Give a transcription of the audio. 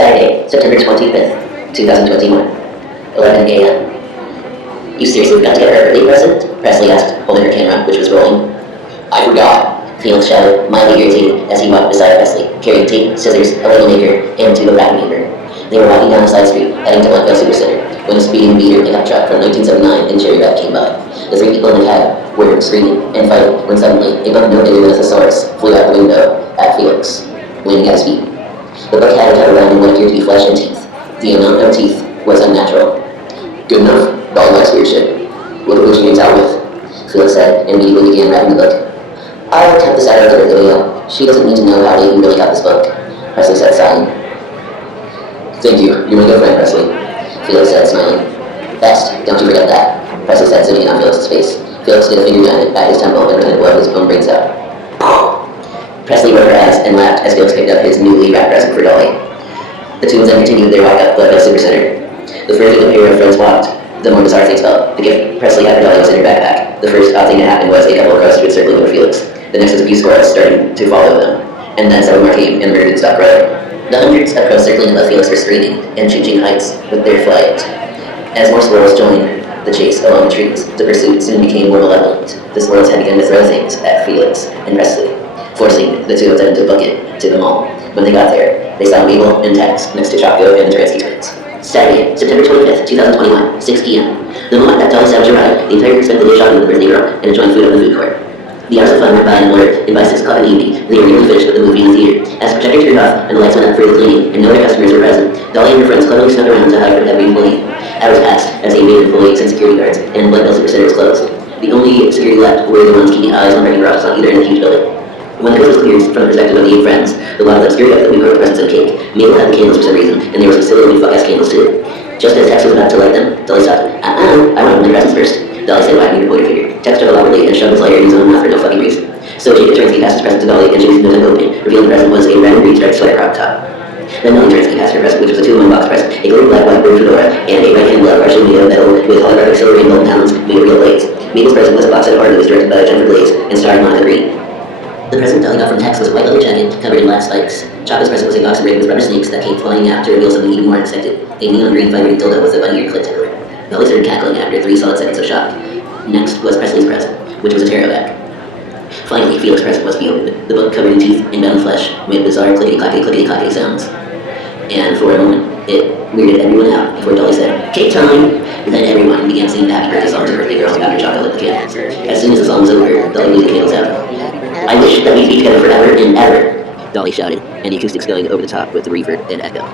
Saturday, September 25th, 2021, 11 a.m. You seriously forgot to get her a birthday present? Presley asked, holding her camera, which was rolling. I forgot, Felix shouted, mildly irritated, as he walked beside Presley, carrying tape, scissors, a label maker, and a tube of wrapping paper. They were walking down a side street, heading to Lakeville Supercenter, when a speeding beater pickup truck from 1979 in Cherry Red came by. The three people in the cab were screaming and fighting when suddenly a book no bigger than a thesaurus flew out the window at Felix, landing at his feet. The book had a cover around what appeared to be flesh and teeth. The amount of teeth was unnatural. Good enough. Dolly likes weird shit. What the Gucci hangs out with? Felix said, and immediately began wrapping the book. I'll cut this out of the video. She doesn't need to know how Dayton really got this book, Presley said, sighing. Thank you. You're my good friend, Presley, Felix said, smiling. Best. Don't you forget that, Presley said, zooming in on Felix's face. Felix did a finger gun at his temple and pretended to blow his own brains out. Presley rolled her eyes and laughed as Felix picked up his newly wrapped present for Dolly. The two then continued their walk up Lakeville Supercenter. The further the pair of friends walked, the more bizarre things felt. The gift Presley had for Dolly was in her backpack. The first odd thing that happened was a couple of crows stood circling over Felix. The next was a few squirrels starting to follow them, and then several more came and murdered and stopped running. The hundreds of crows circling above Felix were screaming and changing heights with their flight. As more squirrels joined the chase along the trees, the pursuit soon became more malevolent. The squirrels had begun to throw things at Felix and Presley, forcing the two of them to book it to the mall. When they got there, they saw Mabel and Tex next to Choco and the Taransky twins. Saturday, September 25th, 2021, 6 p.m. The moment that Dolly Savage arrived, the entire group spent the day shopping with the birthday girl and enjoying food on the food court. The hours of fun went by in a blur, and by 6 o'clock in the evening, they were nearly finished with the movie in the theater. As the projector turned off and the lights went up for the cleaning, and no other customers were present, Dolly and her friends cleverly snuck around to hide from every employee. Hours passed as they evaded employees and security guards, and Lakeville Supercenter was closed. The only security left were the ones keeping eyes on parking garages on either end of the huge building. When the coast was cleared from the perspective of the 8 friends, the lot of them scurried up the food court presents and cake. Mabel had the candles for some reason, and there were some silly looking fuck-ass candles too. Just as Tex was about to light them, Dolly stopped. I want the presents first. Dolly said, wagging her pointer finger. Tex struggled awkwardly and shoved his lighter in his own mouth for no fucking reason. So Jacob Taransky passed his present to Dolly, and she was no time opening, revealing the present was a red and green striped sweater crop top. Then Melanie Taransky passed her present, which was a 2-in-1 box present, a glittering black white bird fedora, and a right-hand glove partially made of metal with holographic silver and golden panels made of real blades. Mabel's present was a box set of art that was directed by Jennifer Blaze and starring Monica Green. The present Dolly got from Tex was a white leather jacket covered in black spikes. Choco's present was a box of rigged with rubber snakes that came flying out to reveal something even more unexpected, a neon green vibrating dildo with a bunny-eared clip tickler. Dolly started cackling after 3 solid seconds of shock. Next was Presley's present, which was a tarot deck. Finally, Felix's present was to be opened. The book covered in teeth and bound flesh made bizarre clickety-clackety sounds. And for a moment, it weirded everyone out before Dolly said, "Cake time!" Then everyone began singing the happy birthday song to birthday girl after Choco lit the candles. As soon as the song was over, Dolly blew the candles out. "I wish that we'd be together forever and ever," Dolly shouted, and the acoustics going over the top with the reverb and echo.